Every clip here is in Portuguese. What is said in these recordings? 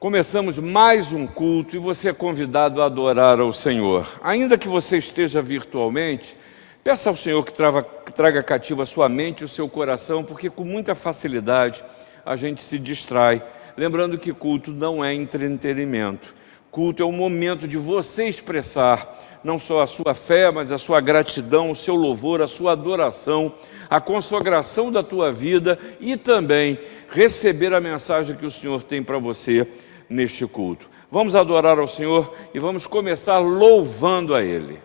Começamos mais um culto e você é convidado a adorar ao Senhor. Ainda que você esteja virtualmente, peça ao Senhor que traga cativo a sua mente e o seu coração, porque com muita facilidade a gente se distrai. Lembrando que culto não é entretenimento. Culto é um momento de você expressar não só a sua fé, mas a sua gratidão, o seu louvor, a sua adoração, a consagração da tua vida e também receber a mensagem que o Senhor tem para você neste culto. Vamos adorar ao Senhor e vamos começar louvando a Ele.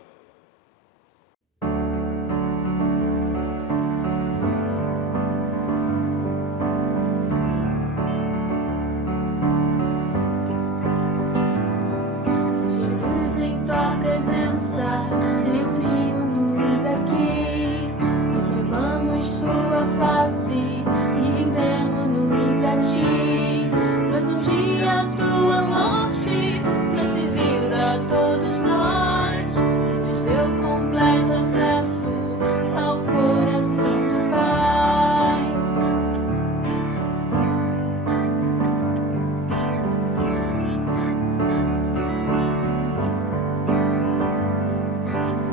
Jesus, em tua presença, reunimos-nos aqui, contemplamos tua face e rendemos-nos a ti, pois um dia tua morte trouxe vida a todos nós e nos deu completo acesso ao coração do Pai.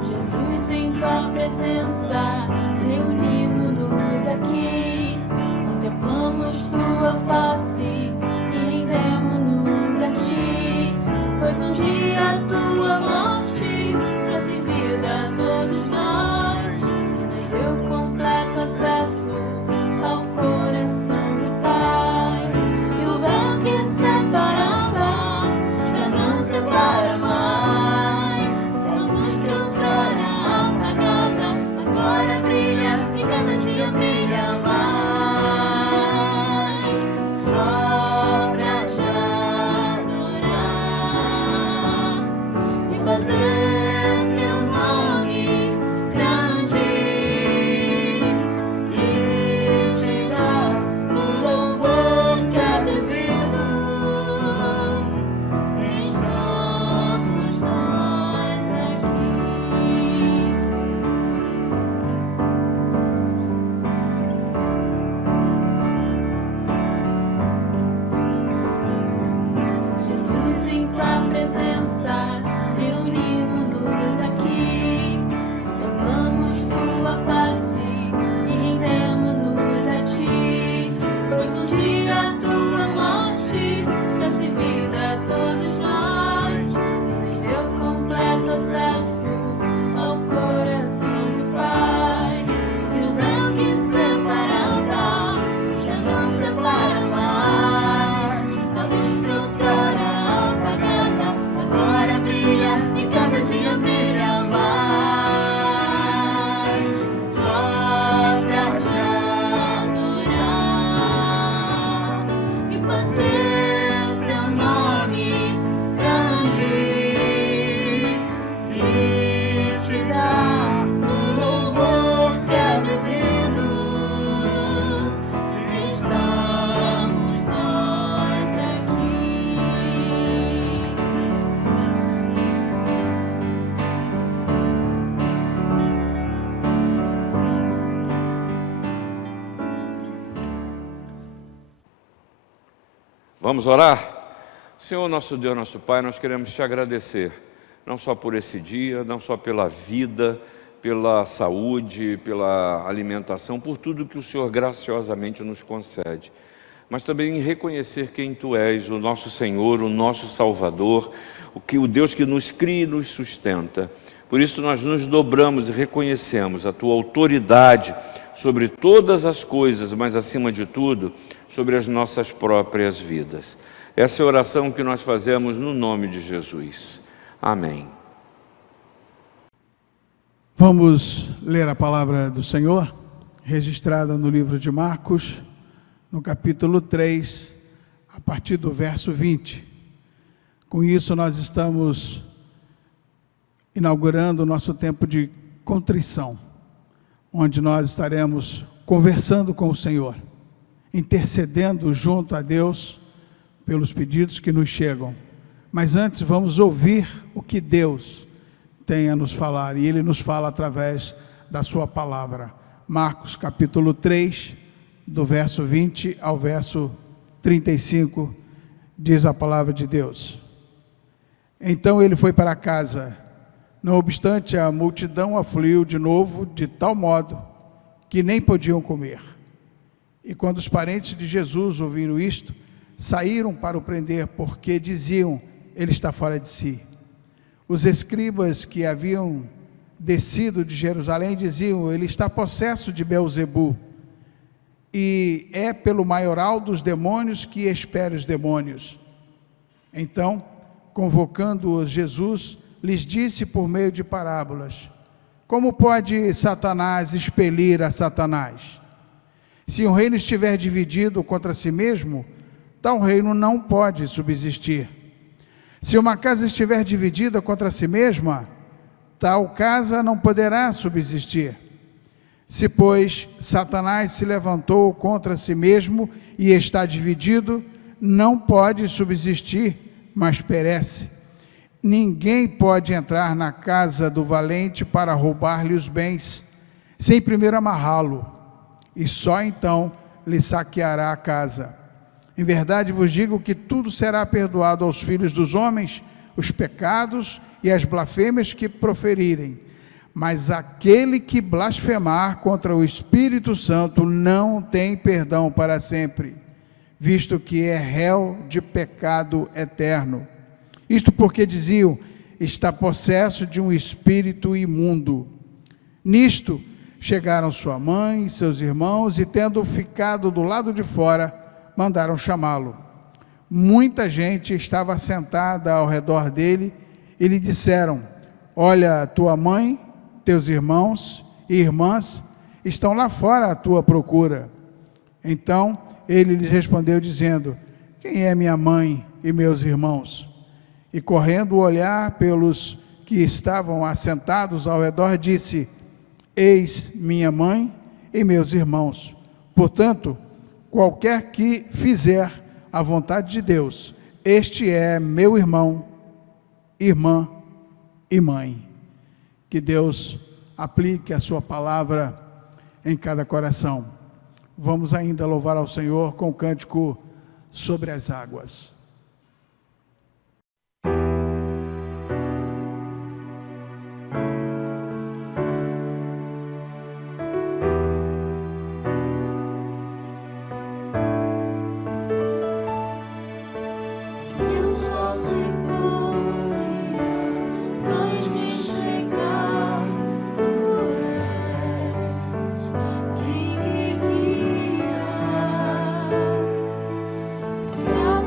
Jesus, em tua presença, reunimos-nos aqui, contemplamos tua face e rendemos-nos a ti, pois um dia tua morte trouxe vida a todos nós e nos deu completo acesso ao coração do Pai. E o véu que separava já não separa mais, a luz que outrora apagada agora brilha e cada dia brilha mais. Só pra te adorar e fazer teu nome grande e te dar o louvor que é devido. Estamos nós aqui. Jesus, em tua presença, reunimos-nos aqui, contemplamos tua face e rendemos-nos a ti, pois um dia tua morte trouxe vida a todos nós e nos deu completo acesso ao coração do Pai. E o véu que separava já não separa mais, a luz que outrora apagada agora brilha e cada dia brilha mais. Só pra te adorar e fazer teu nome grande e te dar o louvor que é devido. Estamos nós aqui. Vamos orar? Senhor, nosso Deus, nosso Pai, nós queremos te agradecer, não só por esse dia, não só pela vida, pela saúde, pela alimentação, por tudo que o Senhor graciosamente nos concede, mas também em reconhecer quem Tu és, o nosso Senhor, o nosso Salvador, o Deus que nos cria e nos sustenta. Por isso nós nos dobramos e reconhecemos a Tua autoridade sobre todas as coisas, mas acima de tudo, sobre as nossas próprias vidas. Essa é a oração que nós fazemos no nome de Jesus. Amém. Vamos ler a palavra do Senhor, registrada no livro de Marcos, no capítulo 3, a partir do verso 20. Com isso nós estamos inaugurando o nosso tempo de contrição, onde nós estaremos conversando com o Senhor, intercedendo junto a Deus pelos pedidos que nos chegam. Mas antes vamos ouvir o que Deus tem a nos falar, e Ele nos fala através da sua palavra. Marcos capítulo 3, do verso 20 ao verso 35, diz a palavra de Deus. Então ele foi para casa. Não obstante, a multidão afluiu de novo, de tal modo que nem podiam comer. E quando os parentes de Jesus ouviram isto, saíram para o prender, porque diziam: ele está fora de si. Os escribas que haviam descido de Jerusalém diziam: ele está possesso de Beelzebu, e é pelo maioral dos demônios que espere os demônios. Então, convocando-os, Jesus lhes disse por meio de parábolas: como pode Satanás expelir a Satanás? Se um reino estiver dividido contra si mesmo, tal reino não pode subsistir. Se uma casa estiver dividida contra si mesma, tal casa não poderá subsistir. Se, pois, Satanás se levantou contra si mesmo e está dividido, não pode subsistir, mas perece. Ninguém pode entrar na casa do valente para roubar-lhe os bens, sem primeiro amarrá-lo, e só então lhe saqueará a casa. Em verdade vos digo que tudo será perdoado aos filhos dos homens, os pecados e as blasfêmias que proferirem. Mas aquele que blasfemar contra o Espírito Santo não tem perdão para sempre, visto que é réu de pecado eterno. Isto porque diziam: está possesso de um espírito imundo. Nisto chegaram sua mãe e seus irmãos, e tendo ficado do lado de fora, mandaram chamá-lo. Muita gente estava sentada ao redor dele, e lhe disseram: olha, tua mãe, teus irmãos e irmãs estão lá fora à tua procura. Então ele lhes respondeu dizendo: quem é minha mãe e meus irmãos? E correndo o olhar pelos que estavam assentados ao redor, disse: eis minha mãe e meus irmãos. Portanto, qualquer que fizer a vontade de Deus, este é meu irmão, irmã e mãe. Que Deus aplique a sua palavra em cada coração. Vamos ainda louvar ao Senhor com o cântico Sobre as Águas. Se a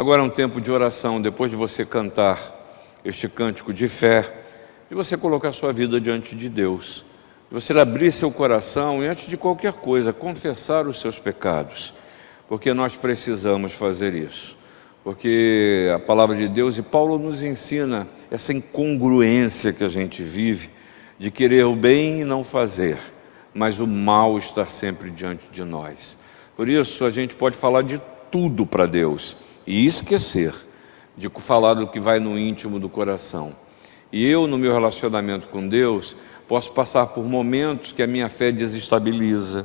Agora é um tempo de oração, depois de você cantar este cântico de fé, de você colocar sua vida diante de Deus, de você abrir seu coração e, antes de qualquer coisa, confessar os seus pecados, porque nós precisamos fazer isso, porque a palavra de Deus, e Paulo nos ensina essa incongruência que a gente vive, de querer o bem e não fazer, mas o mal está sempre diante de nós. Por isso, a gente pode falar de tudo para Deus e esquecer de falar do que vai no íntimo do coração. E eu, no meu relacionamento com Deus, posso passar por momentos que a minha fé desestabiliza,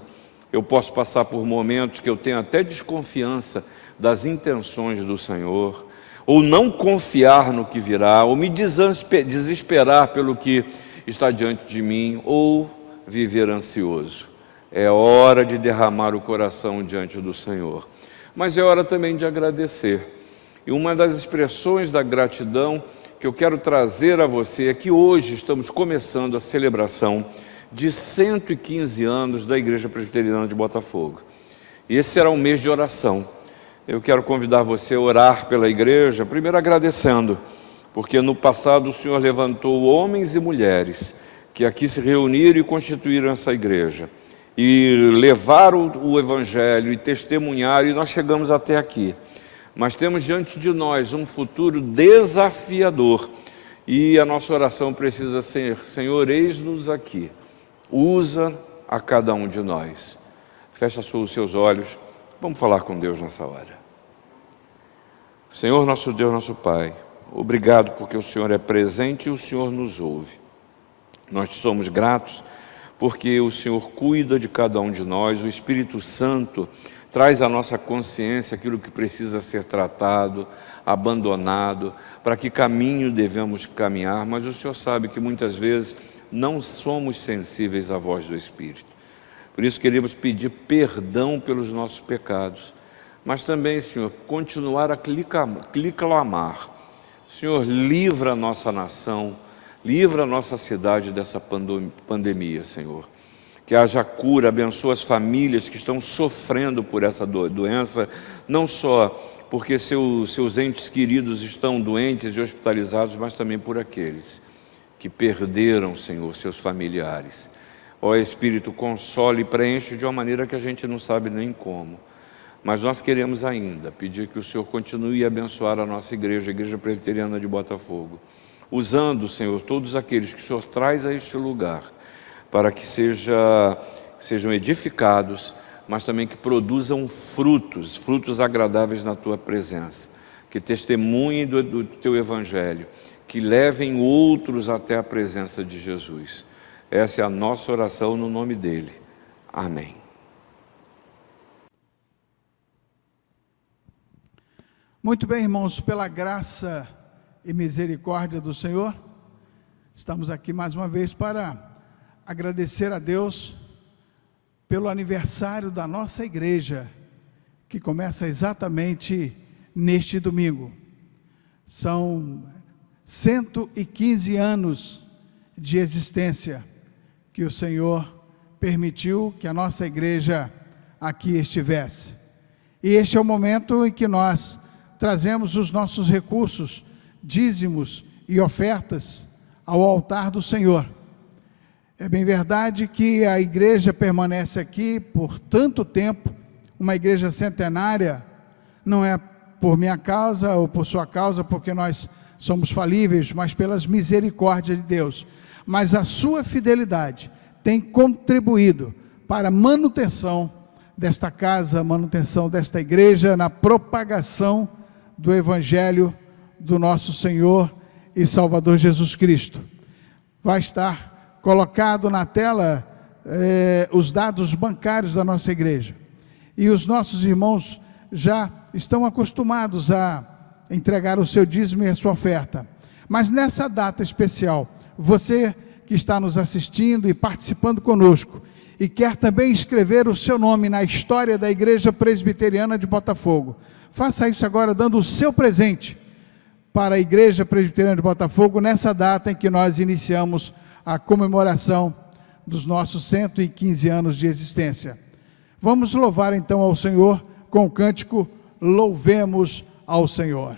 eu posso passar por momentos que eu tenho até desconfiança das intenções do Senhor, ou não confiar no que virá, ou me desesperar pelo que está diante de mim, ou viver ansioso. É hora de derramar o coração diante do Senhor, mas é hora também de agradecer. E uma das expressões da gratidão que eu quero trazer a você é que hoje estamos começando a celebração de 115 anos da Igreja Presbiteriana de Botafogo. E esse será um mês de oração. Eu quero convidar você a orar pela igreja, primeiro agradecendo, porque no passado o Senhor levantou homens e mulheres que aqui se reuniram e constituíram essa igreja, e levaram o Evangelho e testemunharam, e nós chegamos até aqui. Mas temos diante de nós um futuro desafiador, e a nossa oração precisa ser: Senhor, eis-nos aqui, usa a cada um de nós. Fecha os seus olhos, vamos falar com Deus nessa hora. Senhor, nosso Deus, nosso Pai, obrigado porque o Senhor é presente e o Senhor nos ouve. Nós te somos gratos porque o Senhor cuida de cada um de nós, o Espírito Santo traz à nossa consciência aquilo que precisa ser tratado, abandonado, para que caminho devemos caminhar, mas o Senhor sabe que muitas vezes não somos sensíveis à voz do Espírito. Por isso queremos pedir perdão pelos nossos pecados, mas também, Senhor, continuar a clamar. Senhor, livra a nossa nação, livra a nossa cidade dessa pandemia, Senhor. Que haja cura, abençoa as famílias que estão sofrendo por essa doença, não só porque seus entes queridos estão doentes e hospitalizados, mas também por aqueles que perderam, Senhor, seus familiares. Ó Espírito, console e preenche de uma maneira que a gente não sabe nem como. Mas nós queremos ainda pedir que o Senhor continue a abençoar a nossa igreja, a Igreja Presbiteriana de Botafogo, usando, Senhor, todos aqueles que o Senhor traz a este lugar, para que sejam edificados, mas também que produzam frutos agradáveis na Tua presença, que testemunhem do Teu Evangelho, que levem outros até a presença de Jesus. Essa é a nossa oração no nome dEle. Amém. Muito bem, irmãos, pela graça e misericórdia do Senhor, estamos aqui mais uma vez para agradecer a Deus pelo aniversário da nossa igreja, que começa exatamente neste domingo. São 115 anos de existência que o Senhor permitiu que a nossa igreja aqui estivesse. E este é o momento em que nós trazemos os nossos recursos, dízimos e ofertas ao altar do Senhor. É bem verdade que a igreja permanece aqui por tanto tempo, uma igreja centenária, não é por minha causa ou por sua causa, porque nós somos falíveis, mas pelas misericórdias de Deus. Mas a sua fidelidade tem contribuído para a manutenção desta casa, manutenção desta igreja, na propagação do Evangelho do nosso Senhor e Salvador Jesus Cristo. Vai estar colocado na tela os dados bancários da nossa igreja, e os nossos irmãos já estão acostumados a entregar o seu dízimo e a sua oferta, mas nessa data especial, você que está nos assistindo e participando conosco, e quer também escrever o seu nome na história da Igreja Presbiteriana de Botafogo, faça isso agora dando o seu presente para a Igreja Presbiteriana de Botafogo, nessa data em que nós iniciamos a comemoração dos nossos 115 anos de existência. Vamos louvar então ao Senhor com o cântico Louvemos ao Senhor.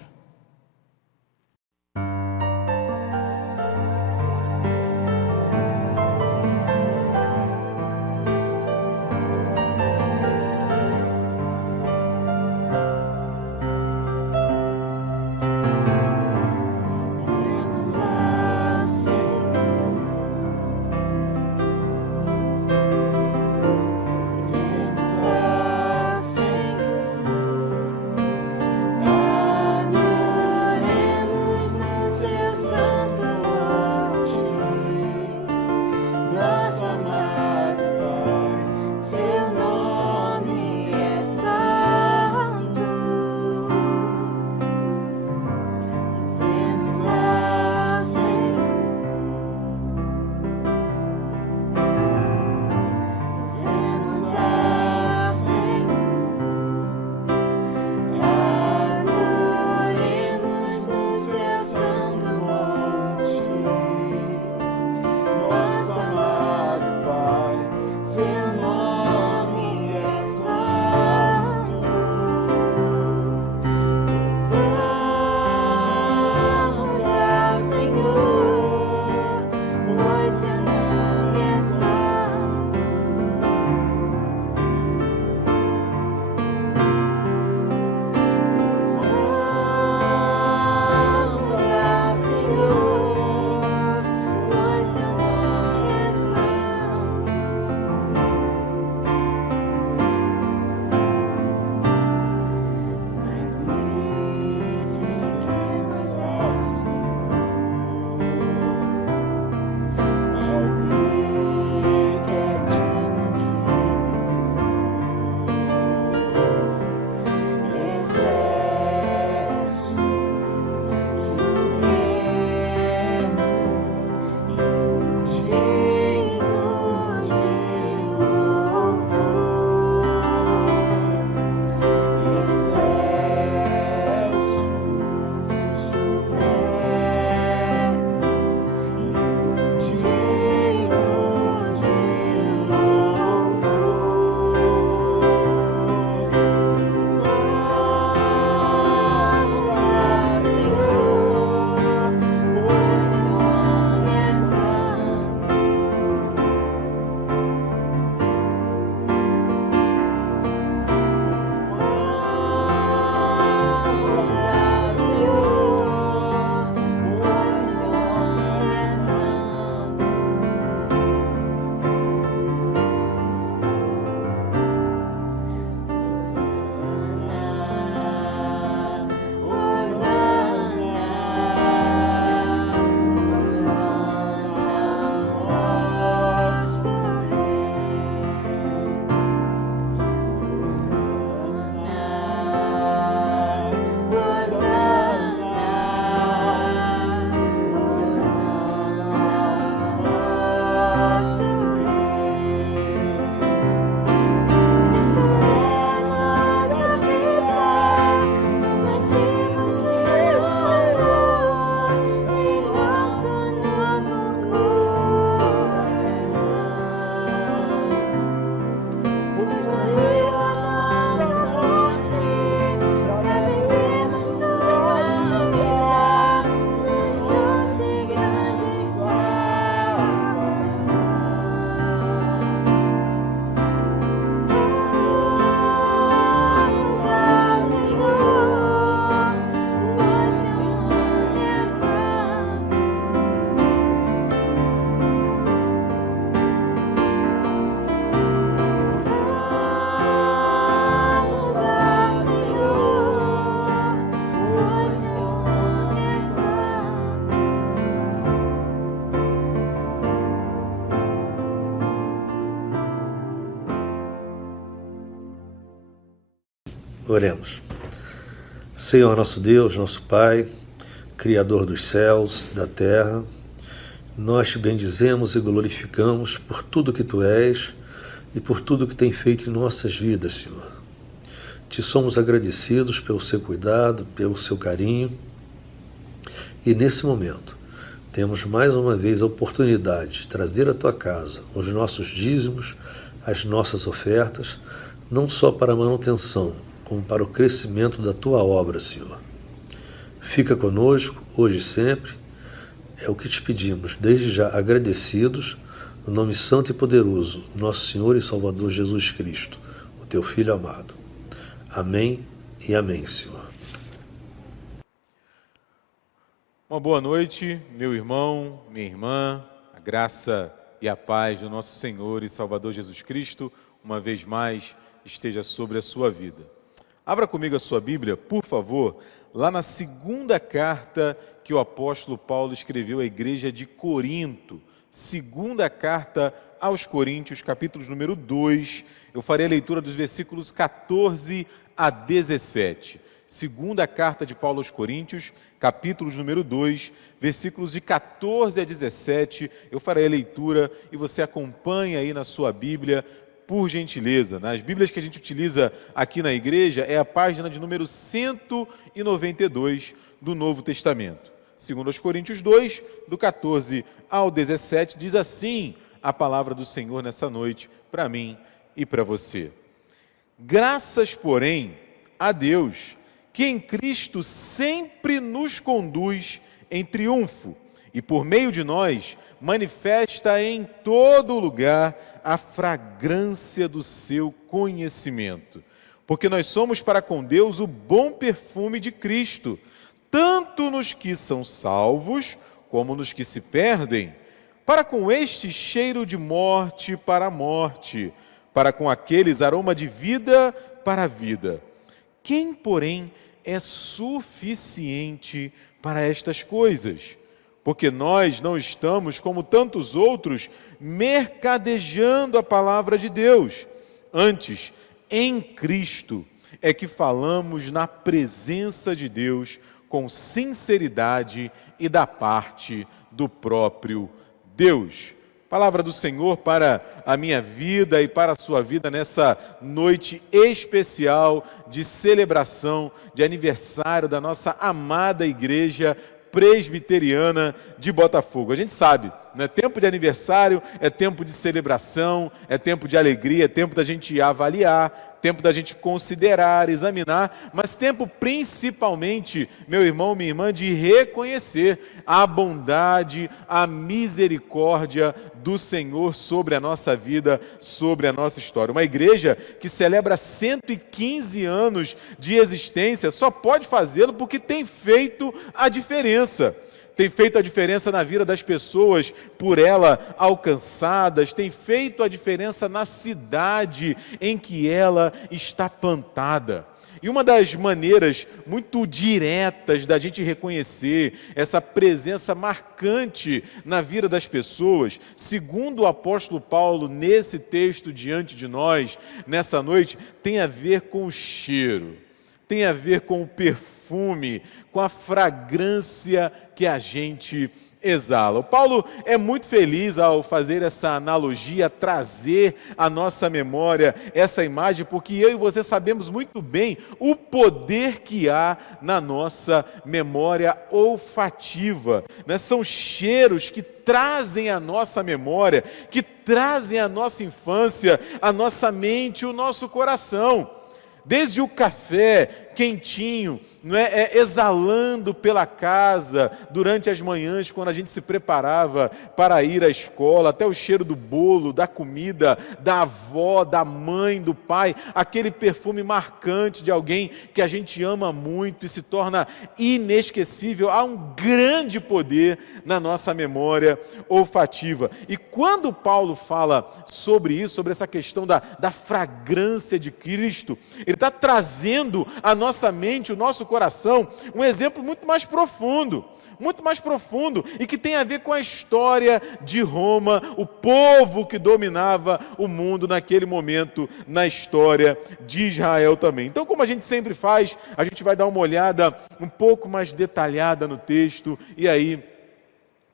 Oremos. Senhor nosso Deus, nosso Pai, Criador dos céus, da terra, nós te bendizemos e glorificamos por tudo que tu és e por tudo que tem feito em nossas vidas, Senhor. Te somos agradecidos pelo seu cuidado, pelo seu carinho, e nesse momento temos mais uma vez a oportunidade de trazer à tua casa os nossos dízimos, as nossas ofertas, não só para a manutenção como para o crescimento da tua obra, Senhor. Fica conosco, hoje e sempre, é o que te pedimos, desde já agradecidos, no nome santo e poderoso do nosso Senhor e Salvador Jesus Cristo, o teu Filho amado. Amém e amém, Senhor. Uma boa noite, meu irmão, minha irmã, a graça e a paz do nosso Senhor e Salvador Jesus Cristo, uma vez mais, esteja sobre a sua vida. Abra comigo a sua Bíblia, por favor, lá na segunda carta que o apóstolo Paulo escreveu à igreja de Corinto. Segunda carta aos Coríntios, capítulo número 2. Eu farei a leitura dos versículos 14 a 17. Segunda carta de Paulo aos Coríntios, capítulo número 2, versículos de 14 a 17. Eu farei a leitura e você acompanha aí na sua Bíblia, por gentileza. Nas Bíblias que a gente utiliza aqui na igreja, é a página de número 192 do Novo Testamento. Segundo aos Coríntios 2, do 14 ao 17, diz assim a palavra do Senhor nessa noite, para mim e para você. Graças, porém, a Deus, que em Cristo sempre nos conduz em triunfo e por meio de nós manifesta em todo lugar a fragrância do seu conhecimento. Porque nós somos para com Deus o bom perfume de Cristo, tanto nos que são salvos, como nos que se perdem. Para com este cheiro de morte para a morte, para com aqueles aroma de vida para a vida. Quem, porém, é suficiente para estas coisas? Porque nós não estamos, como tantos outros, mercadejando a palavra de Deus. Antes, em Cristo, é que falamos na presença de Deus com sinceridade e da parte do próprio Deus. Palavra do Senhor para a minha vida e para a sua vida nessa noite especial de celebração, de aniversário da nossa amada igreja presbiteriana de Botafogo. A gente sabe, não é tempo de aniversário, é tempo de celebração, é tempo de alegria, é tempo da gente avaliar, tempo da gente considerar, examinar, mas tempo principalmente, meu irmão, minha irmã, de reconhecer a bondade, a misericórdia do Senhor sobre a nossa vida, sobre a nossa história. Uma igreja que celebra 115 anos de existência só pode fazê-lo porque tem feito a diferença. Tem feito a diferença na vida das pessoas por ela alcançadas, tem feito a diferença na cidade em que ela está plantada. E uma das maneiras muito diretas da gente reconhecer essa presença marcante na vida das pessoas, segundo o apóstolo Paulo, nesse texto diante de nós, nessa noite, tem a ver com o cheiro, tem a ver com o perfume, com a fragrância que a gente exala. O Paulo é muito feliz ao fazer essa analogia, trazer à nossa memória essa imagem, porque eu e você sabemos muito bem o poder que há na nossa memória olfativa, né? São cheiros que trazem à nossa memória, que trazem à nossa infância, à nossa mente, o nosso coração. Desde o café quentinho, não é? Exalando pela casa durante as manhãs, quando a gente se preparava para ir à escola, até o cheiro do bolo, da comida, da avó, da mãe, do pai, aquele perfume marcante de alguém que a gente ama muito e se torna inesquecível. Há um grande poder na nossa memória olfativa. E quando Paulo fala sobre isso, sobre essa questão da fragrância de Cristo, ele está trazendo à nossa mente, o nosso coração, um exemplo muito mais profundo e que tem a ver com a história de Roma, o povo que dominava o mundo naquele momento, na história de Israel também. Então, como a gente sempre faz, a gente vai dar uma olhada um pouco mais detalhada no texto e aí,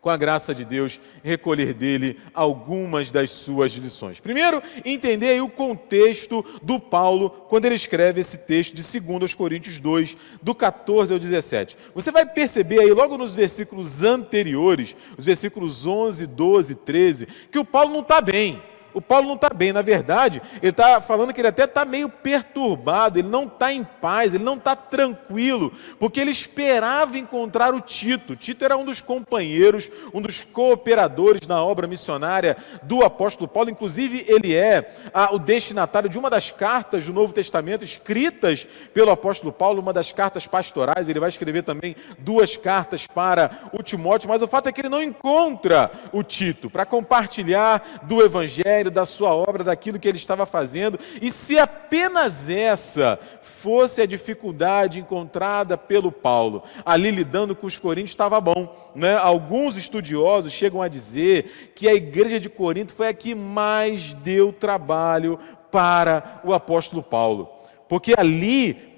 com a graça de Deus, recolher dele algumas das suas lições. Primeiro, entender aí o contexto do Paulo, quando ele escreve esse texto de 2 Coríntios 2, do 14 ao 17. Você vai perceber aí, logo nos versículos anteriores, os versículos 11, 12, 13, que o Paulo não está bem. O Paulo não está bem, na verdade, ele está falando que ele até está meio perturbado, ele não está em paz, ele não está tranquilo, porque ele esperava encontrar o Tito. Tito era um dos companheiros, um dos cooperadores na obra missionária do apóstolo Paulo, inclusive ele é o destinatário de uma das cartas do Novo Testamento, escritas pelo apóstolo Paulo, uma das cartas pastorais. Ele vai escrever também 2 cartas para o Timóteo, mas o fato é que ele não encontra o Tito para compartilhar do evangelho, da sua obra, daquilo que ele estava fazendo. E se apenas essa fosse a dificuldade encontrada pelo Paulo, ali lidando com os coríntios, estava bom, né? Alguns estudiosos chegam a dizer que a igreja de Corinto foi a que mais deu trabalho para o apóstolo Paulo, porque ali,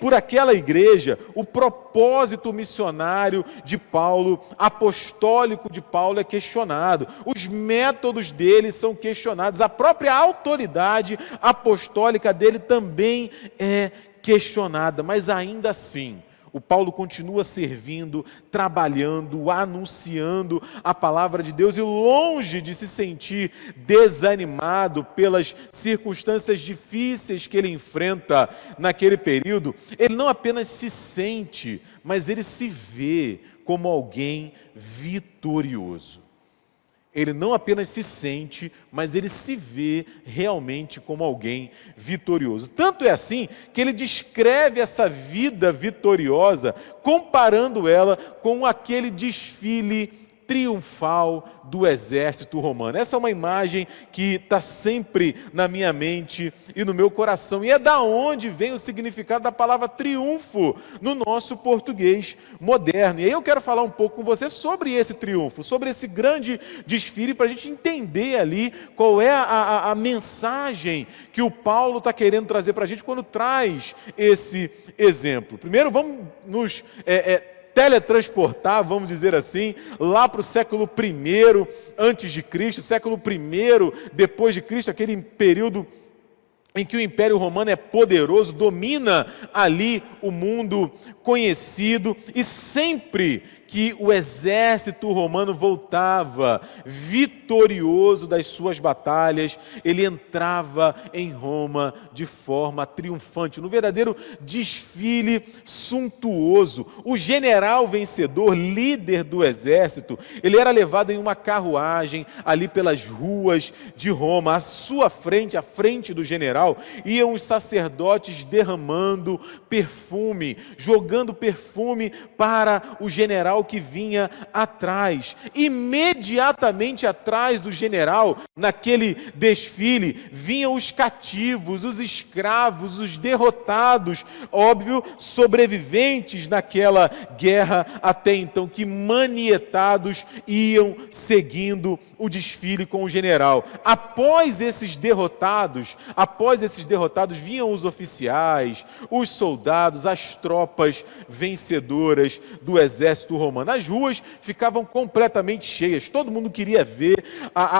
por aquela igreja, o propósito missionário de Paulo, apostólico de Paulo, é questionado, os métodos dele são questionados, a própria autoridade apostólica dele também é questionada, mas ainda assim, o Paulo continua servindo, trabalhando, anunciando a palavra de Deus, e longe de se sentir desanimado pelas circunstâncias difíceis que ele enfrenta naquele período, ele não apenas se sente, mas ele se vê como alguém vitorioso. Ele não apenas se sente, mas ele se vê realmente como alguém vitorioso. Tanto é assim que ele descreve essa vida vitoriosa, comparando ela com aquele desfile triunfal do exército romano. Essa é uma imagem que está sempre na minha mente e no meu coração, e é da onde vem o significado da palavra triunfo no nosso português moderno. E aí eu quero falar um pouco com você sobre esse triunfo, sobre esse grande desfile, para a gente entender ali qual é a mensagem que o Paulo está querendo trazer para a gente quando traz esse exemplo. Primeiro, vamos nos teletransportar, vamos dizer assim, lá para o século I antes de Cristo, século I depois de Cristo, aquele período em que o Império Romano é poderoso, domina ali o mundo conhecido, e sempre que o exército romano voltava vitorioso das suas batalhas, ele entrava em Roma de forma triunfante, no verdadeiro desfile suntuoso. O general vencedor, líder do exército, ele era levado em uma carruagem ali pelas ruas de Roma. À sua frente, à frente do general, iam os sacerdotes derramando perfume, jogando perfume para o general que vinha atrás. Imediatamente atrás do general, naquele desfile, vinham os cativos, os escravos, os derrotados, óbvio, sobreviventes naquela guerra até então, que manietados iam seguindo o desfile com o general. Após esses derrotados, vinham os oficiais, os soldados, as tropas vencedoras do exército romano. As ruas ficavam completamente cheias, todo mundo queria ver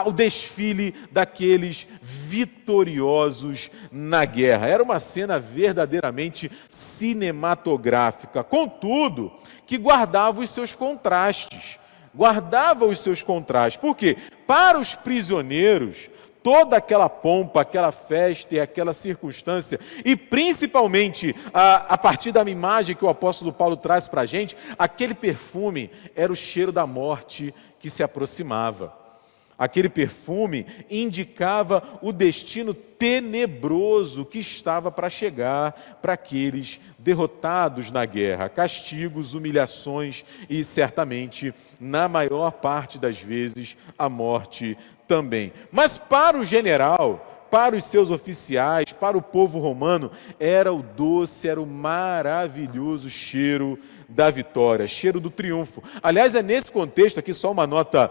o desfile daqueles vitoriosos na guerra. Era uma cena verdadeiramente cinematográfica, contudo, que guardava os seus contrastes. Por quê? Para os prisioneiros, toda aquela pompa, aquela festa e aquela circunstância, e principalmente a partir da imagem que o apóstolo Paulo traz para a gente, aquele perfume era o cheiro da morte que se aproximava. Aquele perfume indicava o destino tenebroso que estava para chegar para aqueles derrotados na guerra. Castigos, humilhações e, certamente, na maior parte das vezes, a morte também. Mas para o general, para os seus oficiais, para o povo romano, era o doce, era o maravilhoso cheiro da vitória, cheiro do triunfo. Aliás, é nesse contexto, aqui só uma nota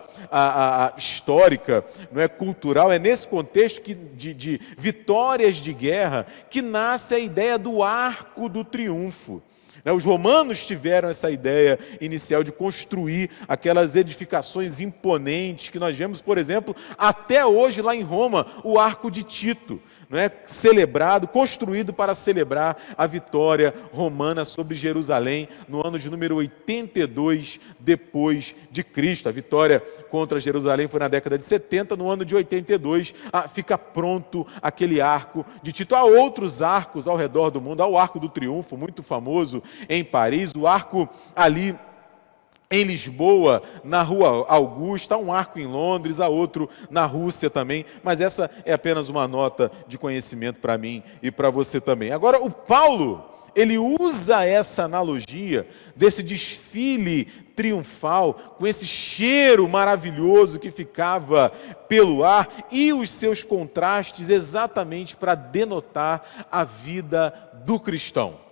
histórica, não é cultural, é nesse contexto de vitórias de guerra que nasce a ideia do arco do triunfo. Os romanos tiveram essa ideia inicial de construir aquelas edificações imponentes que nós vemos, por exemplo, até hoje lá em Roma, o Arco de Tito. não é, celebrado, construído para celebrar a vitória romana sobre Jerusalém no ano de número 82 depois de Cristo. A vitória contra Jerusalém foi na década de 70, no ano de 82 fica pronto aquele arco de Tito. Há outros arcos ao redor do mundo, há o Arco do Triunfo, muito famoso em Paris, o arco ali em Lisboa, na Rua Augusta, há um arco em Londres, há outro na Rússia também, mas essa é apenas uma nota de conhecimento para mim e para você também. Agora, o Paulo, ele usa essa analogia desse desfile triunfal, com esse cheiro maravilhoso que ficava pelo ar e os seus contrastes exatamente para denotar a vida do cristão.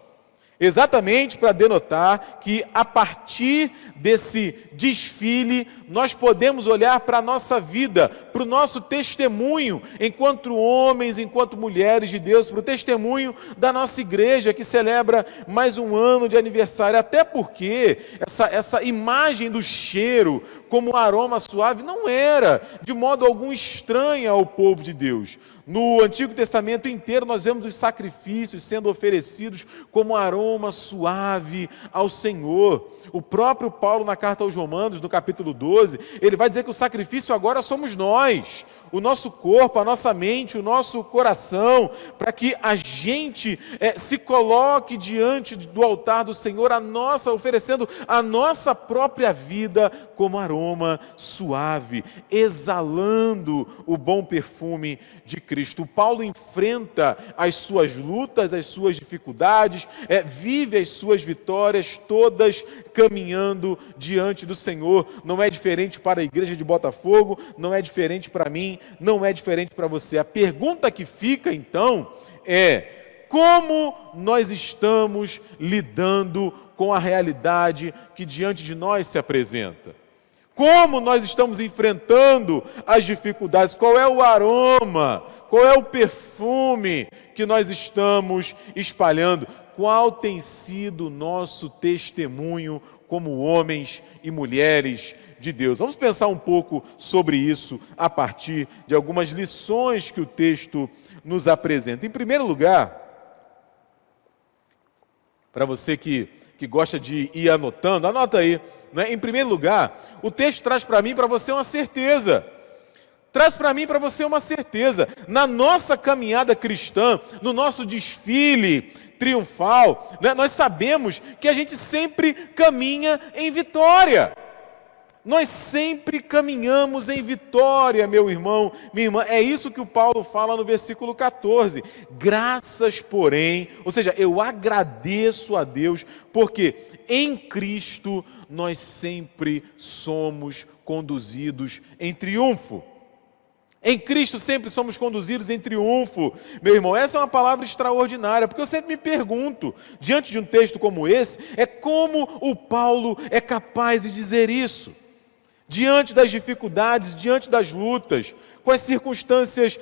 Exatamente para denotar que a partir desse desfile nós podemos olhar para a nossa vida, para o nosso testemunho enquanto homens, enquanto mulheres de Deus, para o testemunho da nossa igreja que celebra mais um ano de aniversário, até porque essa imagem do cheiro como aroma suave não era de modo algum estranha ao povo de Deus. No Antigo Testamento inteiro nós vemos os sacrifícios sendo oferecidos como aroma suave ao Senhor. O próprio Paulo, na carta aos Romanos, no capítulo 12, ele vai dizer que o sacrifício agora somos nós, o nosso corpo, a nossa mente, o nosso coração, para que a gente se coloque diante do altar do Senhor, oferecendo a nossa própria vida como aroma suave, exalando o bom perfume de Cristo. Paulo enfrenta as suas lutas, as suas dificuldades, vive as suas vitórias todas caminhando diante do Senhor. Não é diferente para a igreja de Botafogo, não é diferente para mim, não é diferente para você. A pergunta que fica então é: como nós estamos lidando com a realidade que diante de nós se apresenta? Como nós estamos enfrentando as dificuldades? Qual é o aroma? Qual é o perfume que nós estamos espalhando? Qual tem sido o nosso testemunho como homens e mulheres de Deus? Vamos pensar um pouco sobre isso a partir de algumas lições que o texto nos apresenta. Em primeiro lugar, para você que gosta de ir anotando, anota aí, né? Em primeiro lugar, o texto traz para mim e para você uma certeza. Traz para mim e para você uma certeza. Na nossa caminhada cristã, no nosso desfile triunfal, né, nós sabemos que a gente sempre caminha em vitória. Nós sempre caminhamos em vitória, meu irmão, minha irmã. É isso que o Paulo fala no versículo 14. Graças, porém, ou seja, eu agradeço a Deus, porque em Cristo nós sempre somos conduzidos em triunfo. Em Cristo sempre somos conduzidos em triunfo, meu irmão. Essa é uma palavra extraordinária, porque eu sempre me pergunto, diante de um texto como esse, como o Paulo é capaz de dizer isso? Diante das dificuldades, diante das lutas, com as circunstâncias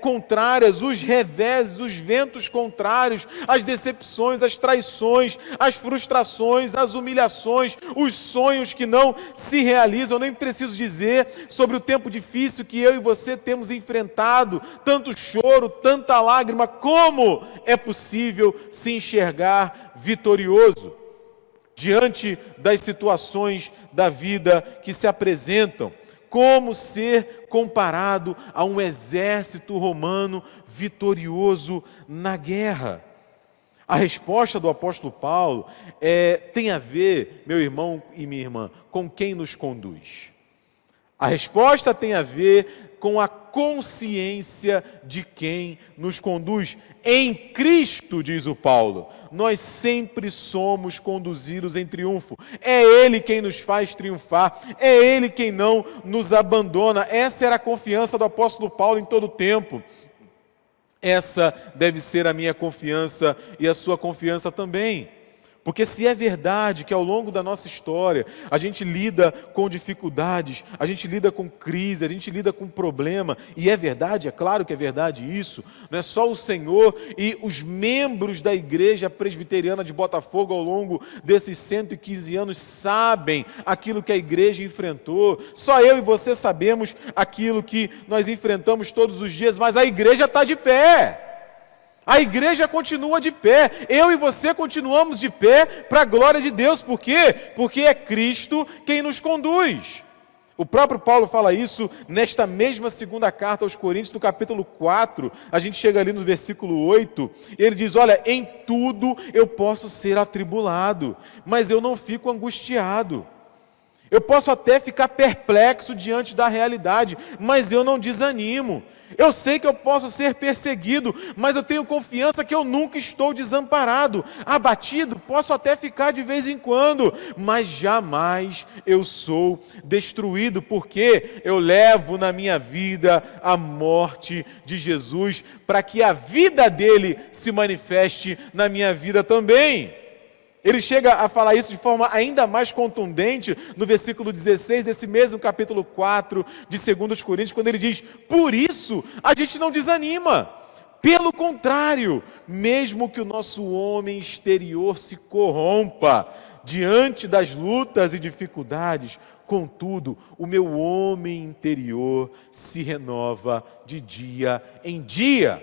contrárias, os reveses, os ventos contrários, as decepções, as traições, as frustrações, as humilhações, os sonhos que não se realizam. Eu nem preciso dizer sobre o tempo difícil que eu e você temos enfrentado, tanto choro, tanta lágrima. Como é possível se enxergar vitorioso diante das situações da vida que se apresentam? Como ser comparado a um exército romano vitorioso na guerra? A resposta do apóstolo Paulo tem a ver, meu irmão e minha irmã, com quem nos conduz. A resposta tem a ver com a consciência de quem nos conduz. Em Cristo, diz o Paulo, nós sempre somos conduzidos em triunfo. É Ele quem nos faz triunfar, é Ele quem não nos abandona. Essa era a confiança do apóstolo Paulo em todo o tempo. Essa deve ser a minha confiança e a sua confiança também. Porque se é verdade que ao longo da nossa história a gente lida com dificuldades, a gente lida com crise, a gente lida com problema, e é verdade, é claro que é verdade isso, não é só o Senhor e os membros da Igreja Presbiteriana de Botafogo ao longo desses 115 anos sabem aquilo que a igreja enfrentou, só eu e você sabemos aquilo que nós enfrentamos todos os dias, mas a igreja está de pé. A igreja continua de pé, eu e você continuamos de pé para a glória de Deus. Por quê? Porque é Cristo quem nos conduz. O próprio Paulo fala isso nesta mesma segunda carta aos Coríntios, no capítulo 4, a gente chega ali no versículo 8, ele diz, olha, em tudo eu posso ser atribulado, mas eu não fico angustiado. Eu posso até ficar perplexo diante da realidade, mas eu não desanimo. Eu sei que eu posso ser perseguido, mas eu tenho confiança que eu nunca estou desamparado. Abatido, posso até ficar de vez em quando, mas jamais eu sou destruído, porque eu levo na minha vida a morte de Jesus, para que a vida dele se manifeste na minha vida também. Ele chega a falar isso de forma ainda mais contundente no versículo 16 desse mesmo capítulo 4 de 2 Coríntios, quando ele diz, por isso a gente não desanima, pelo contrário, mesmo que o nosso homem exterior se corrompa diante das lutas e dificuldades, contudo, o meu homem interior se renova de dia em dia.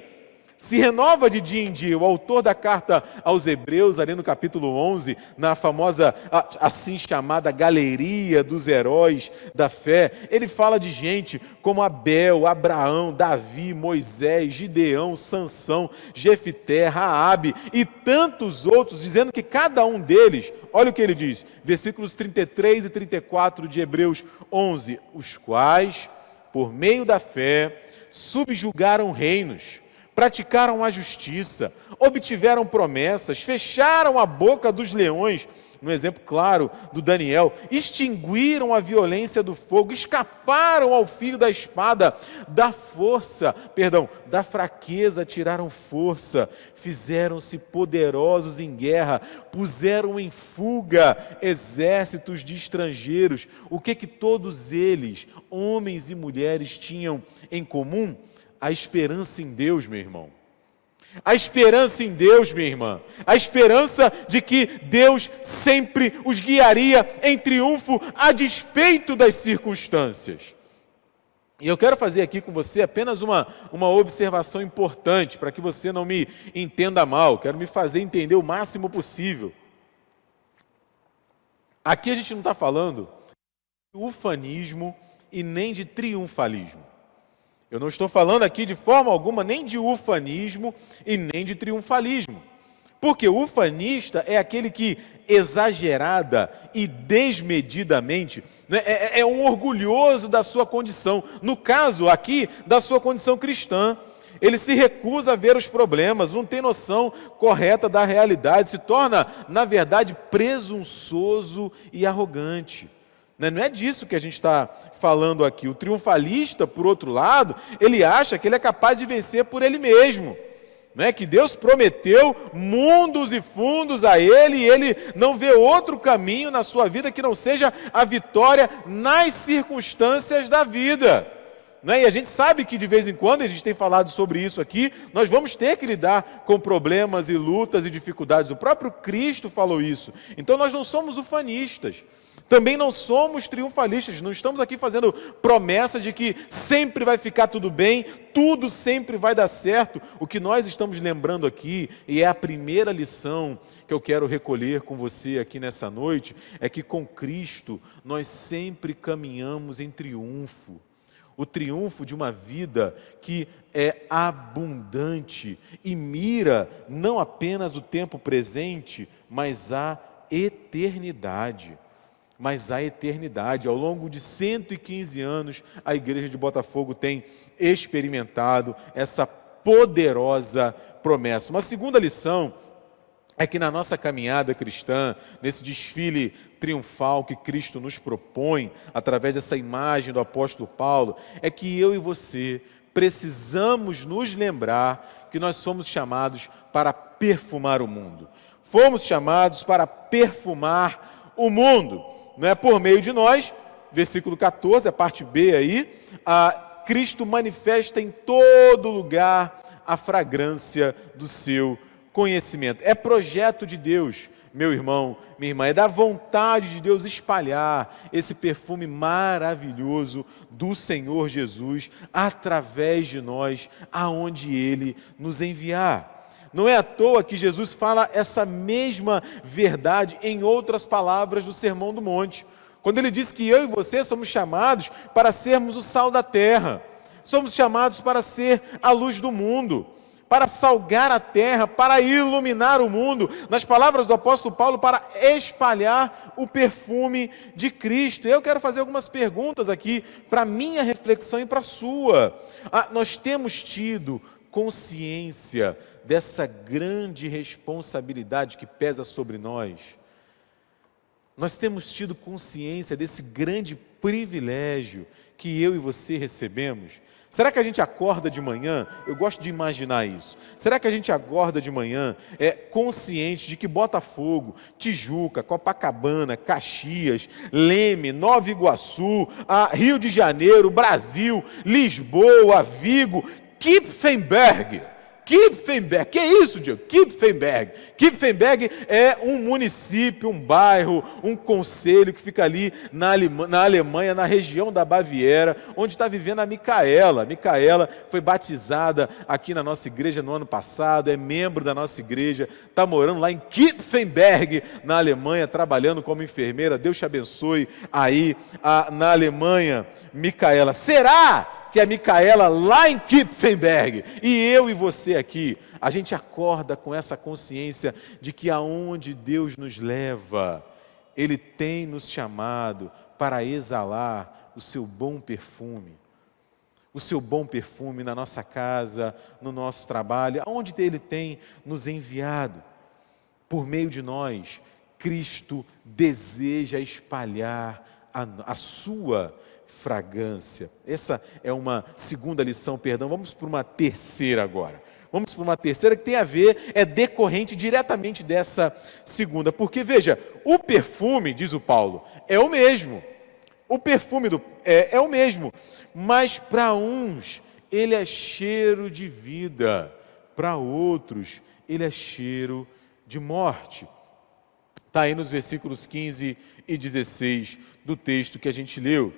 Se renova de dia em dia. O autor da carta aos Hebreus, ali no capítulo 11, na famosa, assim chamada galeria dos heróis da fé, ele fala de gente como Abel, Abraão, Davi, Moisés, Gideão, Sansão, Jefté, Raabe e tantos outros, dizendo que cada um deles, olha o que ele diz, versículos 33 e 34 de Hebreus 11, os quais, por meio da fé, subjugaram reinos, praticaram a justiça, obtiveram promessas, fecharam a boca dos leões, no exemplo claro do Daniel, extinguiram a violência do fogo, escaparam ao fio da espada, da fraqueza tiraram força, fizeram-se poderosos em guerra, puseram em fuga exércitos de estrangeiros. O que todos eles, homens e mulheres, tinham em comum? A esperança em Deus, meu irmão. A esperança em Deus, minha irmã. A esperança de que Deus sempre os guiaria em triunfo a despeito das circunstâncias. E eu quero fazer aqui com você apenas uma observação importante, para que você não me entenda mal. Quero me fazer entender o máximo possível. Aqui a gente não está falando de ufanismo e nem de triunfalismo. Eu não estou falando aqui de forma alguma nem de ufanismo e nem de triunfalismo. Porque o ufanista é aquele que exagerada e desmedidamente, né, é um orgulhoso da sua condição. No caso aqui, da sua condição cristã. Ele se recusa a ver os problemas, não tem noção correta da realidade, se torna, na verdade, presunçoso e arrogante. Não é disso que a gente está falando aqui. O triunfalista, por outro lado, ele acha que ele é capaz de vencer por ele mesmo. Não é que Deus prometeu mundos e fundos a ele e ele não vê outro caminho na sua vida que não seja a vitória nas circunstâncias da vida. Não é? E a gente sabe que de vez em quando, a gente tem falado sobre isso aqui, nós vamos ter que lidar com problemas e lutas e dificuldades. O próprio Cristo falou isso. Então nós não somos ufanistas. Também não somos triunfalistas, não estamos aqui fazendo promessas de que sempre vai ficar tudo bem, tudo sempre vai dar certo. O que nós estamos lembrando aqui, e é a primeira lição que eu quero recolher com você aqui nessa noite, é que com Cristo nós sempre caminhamos em triunfo. O triunfo de uma vida que é abundante e mira não apenas o tempo presente, mas a eternidade. Ao longo de 115 anos, a Igreja de Botafogo tem experimentado essa poderosa promessa. Uma segunda lição é que na nossa caminhada cristã, nesse desfile triunfal que Cristo nos propõe, através dessa imagem do apóstolo Paulo, é que eu e você precisamos nos lembrar que nós somos chamados para perfumar o mundo. fomos chamados para perfumar o mundo. Não é por meio de nós, versículo 14, a parte B aí, Cristo manifesta em todo lugar a fragrância do seu conhecimento. É projeto de Deus, meu irmão, minha irmã, é da vontade de Deus espalhar esse perfume maravilhoso do Senhor Jesus através de nós, aonde Ele nos enviar. Não é à toa que Jesus fala essa mesma verdade em outras palavras do Sermão do Monte, quando Ele diz que eu e você somos chamados para sermos o sal da terra, somos chamados para ser a luz do mundo, para salgar a terra, para iluminar o mundo, nas palavras do apóstolo Paulo, para espalhar o perfume de Cristo. Eu quero fazer algumas perguntas aqui, para a minha reflexão e para a sua. Nós temos tido consciência dessa grande responsabilidade que pesa sobre nós? Nós temos tido consciência desse grande privilégio que eu e você recebemos? Será que a gente acorda de manhã? Eu gosto de imaginar isso. Será que a gente acorda de manhã consciente de que Botafogo, Tijuca, Copacabana, Caxias, Leme, Nova Iguaçu, Rio de Janeiro, Brasil, Lisboa, Vigo, Kipfenberg, que é isso, Diego? Kipfenberg é um município, um bairro, um concelho que fica ali na Alemanha, na região da Baviera, onde está vivendo a Micaela. Micaela foi batizada aqui na nossa igreja no ano passado, é membro da nossa igreja, está morando lá em Kipfenberg, na Alemanha, trabalhando como enfermeira. Deus te abençoe aí na Alemanha, Micaela. Será que a Micaela lá em Kipfenberg e eu e você aqui, a gente acorda com essa consciência de que aonde Deus nos leva, Ele tem nos chamado para exalar o seu bom perfume na nossa casa, no nosso trabalho, aonde Ele tem nos enviado. Por meio de nós, Cristo deseja espalhar a sua fragrância. Essa é uma segunda lição, perdão. Vamos para uma terceira agora. Vamos para uma terceira que tem a ver, é decorrente diretamente dessa segunda. Porque, veja, o perfume, diz o Paulo, é o mesmo. O perfume é o mesmo. Mas para uns, ele é cheiro de vida. Para outros, ele é cheiro de morte. Está aí nos versículos 15 e 16 do texto que a gente leu.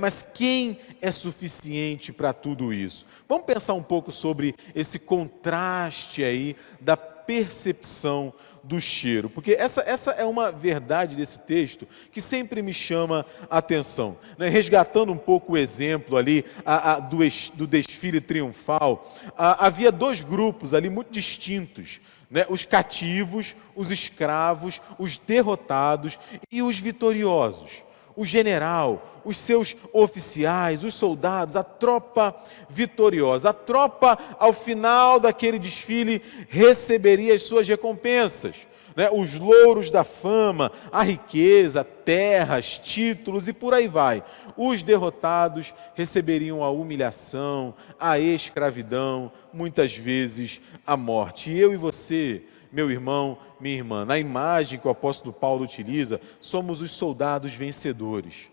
Mas quem é suficiente para tudo isso? Vamos pensar um pouco sobre esse contraste aí da percepção do cheiro, porque essa é uma verdade desse texto que sempre me chama a atenção. Resgatando um pouco o exemplo ali do desfile triunfal, havia dois grupos ali muito distintos, os cativos, os escravos, os derrotados e os vitoriosos. O general, os seus oficiais, os soldados, a tropa vitoriosa. A tropa, ao final daquele desfile, receberia as suas recompensas, os louros da fama, a riqueza, terras, títulos e por aí vai. Os derrotados receberiam a humilhação, a escravidão, muitas vezes a morte. E eu e você, meu irmão, minha irmã, na imagem que o apóstolo Paulo utiliza, somos os soldados vencedores.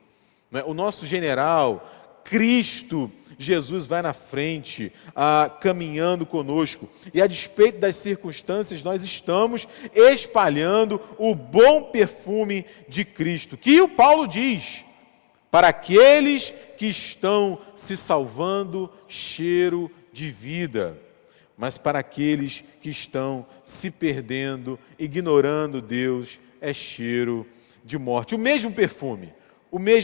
O nosso general, Cristo Jesus, vai na frente, caminhando conosco. E a despeito das circunstâncias, nós estamos espalhando o bom perfume de Cristo, que o Paulo diz, para aqueles que estão se salvando, cheiro de vida. Mas para aqueles que estão se perdendo, ignorando Deus, é cheiro de morte. O mesmo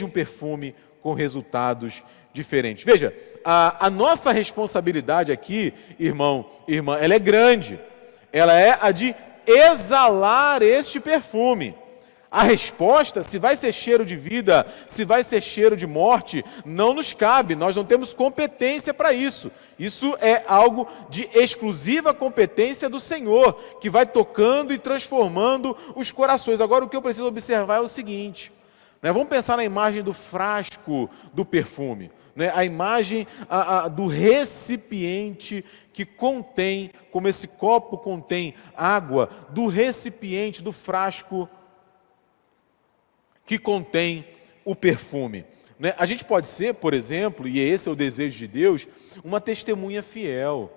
perfume com resultados diferentes. Veja, a nossa responsabilidade aqui, irmão, irmã, ela é grande. Ela é a de exalar este perfume. A resposta, se vai ser cheiro de vida, se vai ser cheiro de morte, não nos cabe, nós não temos competência para isso. Isso é algo de exclusiva competência do Senhor, que vai tocando e transformando os corações. Agora, o que eu preciso observar é o seguinte, vamos pensar na imagem do frasco do perfume. né? A imagem do recipiente que contém, como esse copo contém água, do recipiente, do frasco que contém o perfume. Né? A gente pode ser, por exemplo, e esse é o desejo de Deus, uma testemunha fiel.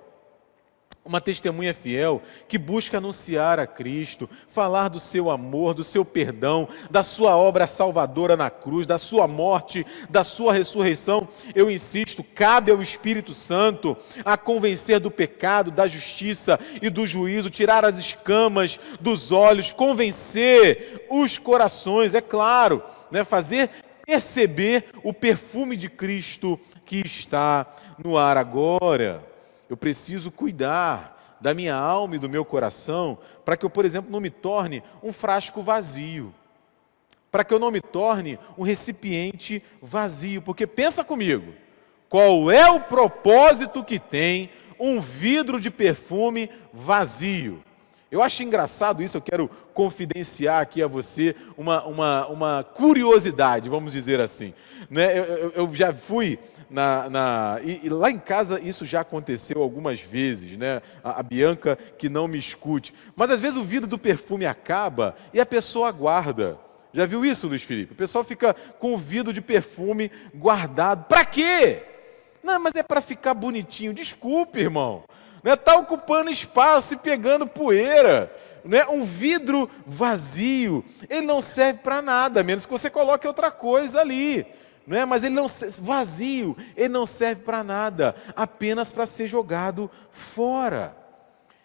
Uma testemunha fiel que busca anunciar a Cristo, falar do seu amor, do seu perdão, da sua obra salvadora na cruz, da sua morte, da sua ressurreição. Eu insisto, cabe ao Espírito Santo a convencer do pecado, da justiça e do juízo, tirar as escamas dos olhos, convencer os corações, é claro, né, fazer perceber o perfume de Cristo que está no ar agora. Eu preciso cuidar da minha alma e do meu coração para que eu, por exemplo, não me torne um frasco vazio, para que eu não me torne um recipiente vazio, porque pensa comigo, qual é o propósito que tem um vidro de perfume vazio? Eu acho engraçado isso, eu quero confidenciar aqui a você uma curiosidade, vamos dizer assim. Né? Eu já fui e lá em casa isso já aconteceu algumas vezes, né? A Bianca que não me escute. Mas às vezes o vidro do perfume acaba e a pessoa guarda. Já viu isso, Luiz Felipe? O pessoal fica com o vidro de perfume guardado. Para quê? Não, mas é para ficar bonitinho. Desculpe, irmão. Está ocupando espaço e pegando poeira. Né? Um vidro vazio, ele não serve para nada, a menos que você coloque outra coisa ali. Não é? Mas ele não vazio, ele não serve para nada, apenas para ser jogado fora.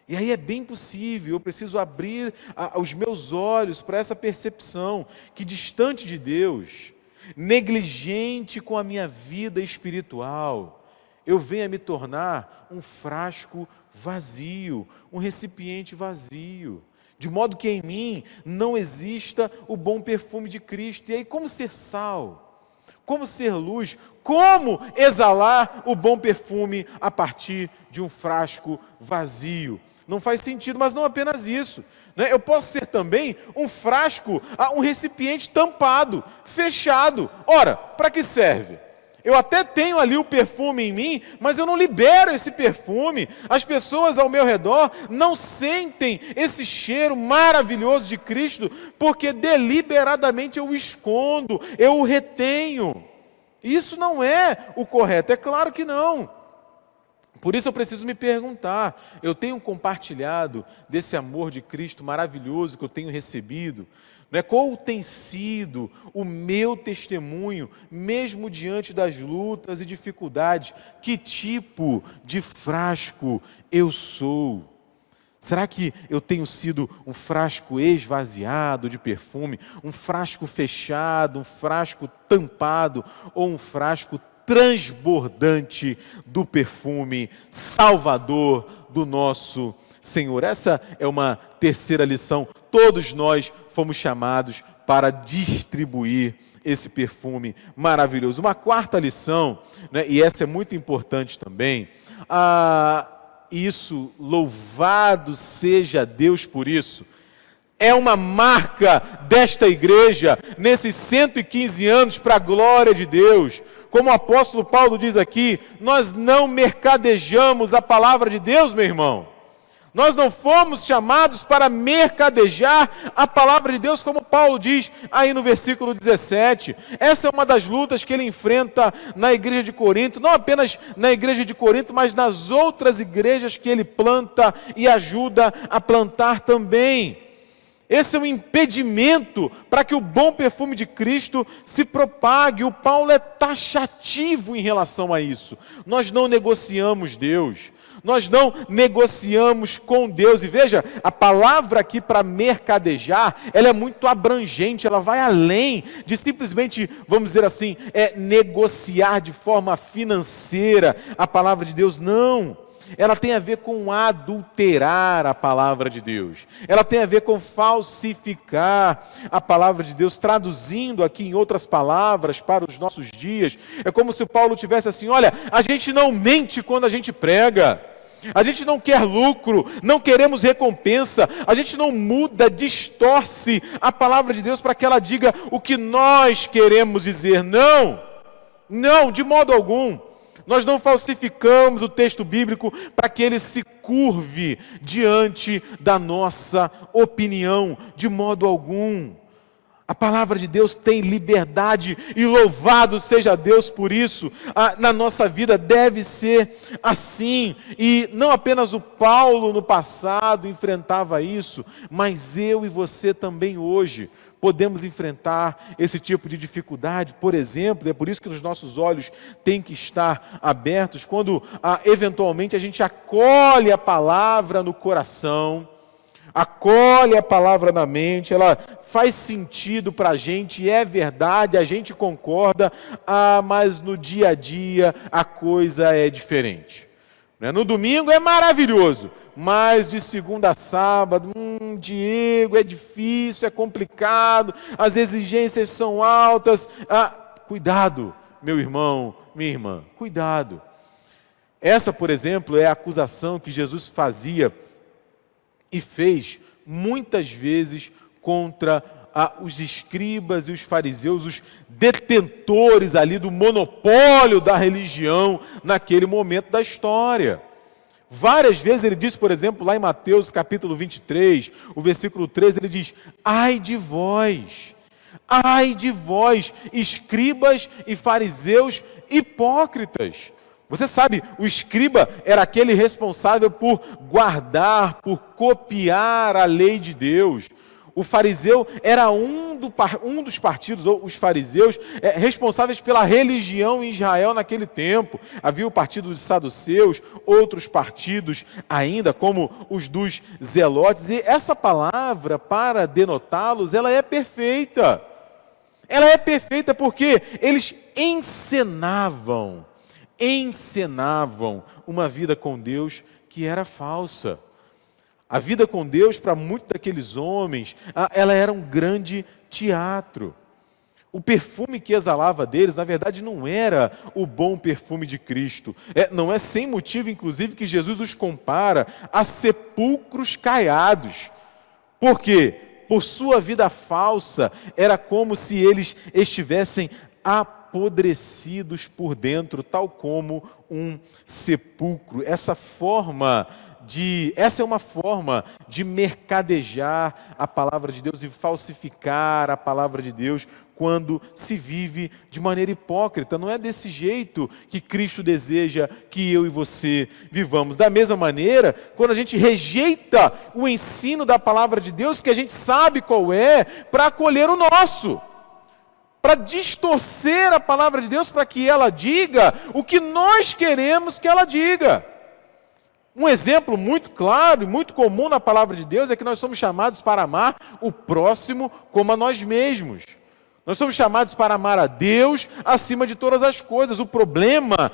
E aí é bem possível, eu preciso abrir os meus olhos para essa percepção que distante de Deus, negligente com a minha vida espiritual, eu venho a me tornar um frasco vazio, um recipiente vazio, de modo que em mim não exista o bom perfume de Cristo. E aí como ser sal? Como ser luz? Como exalar o bom perfume a partir de um frasco vazio? Não faz sentido, mas não apenas isso. Né? Eu posso ser também um frasco, um recipiente tampado, fechado. Ora, para que serve? Eu até tenho ali o perfume em mim, mas eu não libero esse perfume. As pessoas ao meu redor não sentem esse cheiro maravilhoso de Cristo, porque deliberadamente eu o escondo, eu o retenho. Isso não é o correto, é claro que não. Por isso eu preciso me perguntar, eu tenho compartilhado desse amor de Cristo maravilhoso que eu tenho recebido? Né? Qual tem sido o meu testemunho, mesmo diante das lutas e dificuldades? Que tipo de frasco eu sou? Será que eu tenho sido um frasco esvaziado de perfume, um frasco fechado, um frasco tampado, ou um frasco transbordante do perfume salvador do nosso Senhor? Essa é uma terceira lição. Todos nós fomos chamados para distribuir esse perfume maravilhoso. Uma quarta lição, né, e essa é muito importante também, isso, louvado seja Deus por isso, é uma marca desta igreja, nesses 115 anos, para a glória de Deus. Como o apóstolo Paulo diz aqui, nós não mercadejamos a palavra de Deus, meu irmão. Nós não fomos chamados para mercadejar a palavra de Deus, como Paulo diz aí no versículo 17. Essa é uma das lutas que ele enfrenta na igreja de Corinto, não apenas na igreja de Corinto, mas nas outras igrejas que ele planta e ajuda a plantar também. Esse é um impedimento para que o bom perfume de Cristo se propague. O Paulo é taxativo em relação a isso. Nós não negociamos Deus. Nós não negociamos com Deus. E veja, a palavra aqui para mercadejar, ela é muito abrangente, ela vai além de simplesmente, vamos dizer assim, negociar de forma financeira a palavra de Deus. Não. Ela tem a ver com adulterar a palavra de Deus. Ela tem a ver com falsificar a palavra de Deus, traduzindo aqui em outras palavras para os nossos dias. É como se o Paulo tivesse assim, olha, a gente não mente quando a gente prega. A gente não quer lucro, não queremos recompensa, a gente não muda, distorce a palavra de Deus para que ela diga o que nós queremos dizer. Não! Não, de modo algum. Nós não falsificamos o texto bíblico para que ele se curve diante da nossa opinião, de modo algum. A palavra de Deus tem liberdade e louvado seja Deus por isso. Na nossa vida deve ser assim. E não apenas o Paulo no passado enfrentava isso, mas eu e você também hoje podemos enfrentar esse tipo de dificuldade. Por exemplo, é por isso que os nossos olhos têm que estar abertos quando eventualmente a gente acolhe a palavra no coração, acolhe a palavra na mente, ela faz sentido para a gente, é verdade, a gente concorda, mas no dia a dia a coisa é diferente. No domingo é maravilhoso, mas de segunda a sábado, Diego, é difícil, é complicado, as exigências são altas. Cuidado, meu irmão, minha irmã, cuidado. Essa, por exemplo, é a acusação que Jesus fazia e fez muitas vezes contra os escribas e os fariseus, os detentores ali do monopólio da religião naquele momento da história. Várias vezes ele diz, por exemplo, lá em Mateus capítulo 23, o versículo 13, ele diz: ai de vós, escribas e fariseus hipócritas. Você sabe, o escriba era aquele responsável por guardar, por copiar a lei de Deus. O fariseu era um dos partidos, ou os fariseus, responsáveis pela religião em Israel naquele tempo. Havia o partido dos saduceus, outros partidos ainda, como os dos zelotes. E essa palavra, para denotá-los, ela é perfeita. Ela é perfeita porque eles encenavam uma vida com Deus que era falsa. A vida com Deus, para muitos daqueles homens, ela era um grande teatro. O perfume que exalava deles, na verdade, não era o bom perfume de Cristo. Não é sem motivo, inclusive, que Jesus os compara a sepulcros caiados. Por quê? Por sua vida falsa, era como se eles estivessem apodrecidos por dentro, tal como um sepulcro. Essa é uma forma de mercadejar a palavra de Deus e falsificar a palavra de Deus quando se vive de maneira hipócrita. Não é desse jeito que Cristo deseja que eu e você vivamos. Da mesma maneira, quando a gente rejeita o ensino da palavra de Deus, que a gente sabe qual é, para acolher o nosso, para distorcer a palavra de Deus para que ela diga o que nós queremos que ela diga. Um exemplo muito claro e muito comum na palavra de Deus é que nós somos chamados para amar o próximo como a nós mesmos. Nós somos chamados para amar a Deus acima de todas as coisas. O problema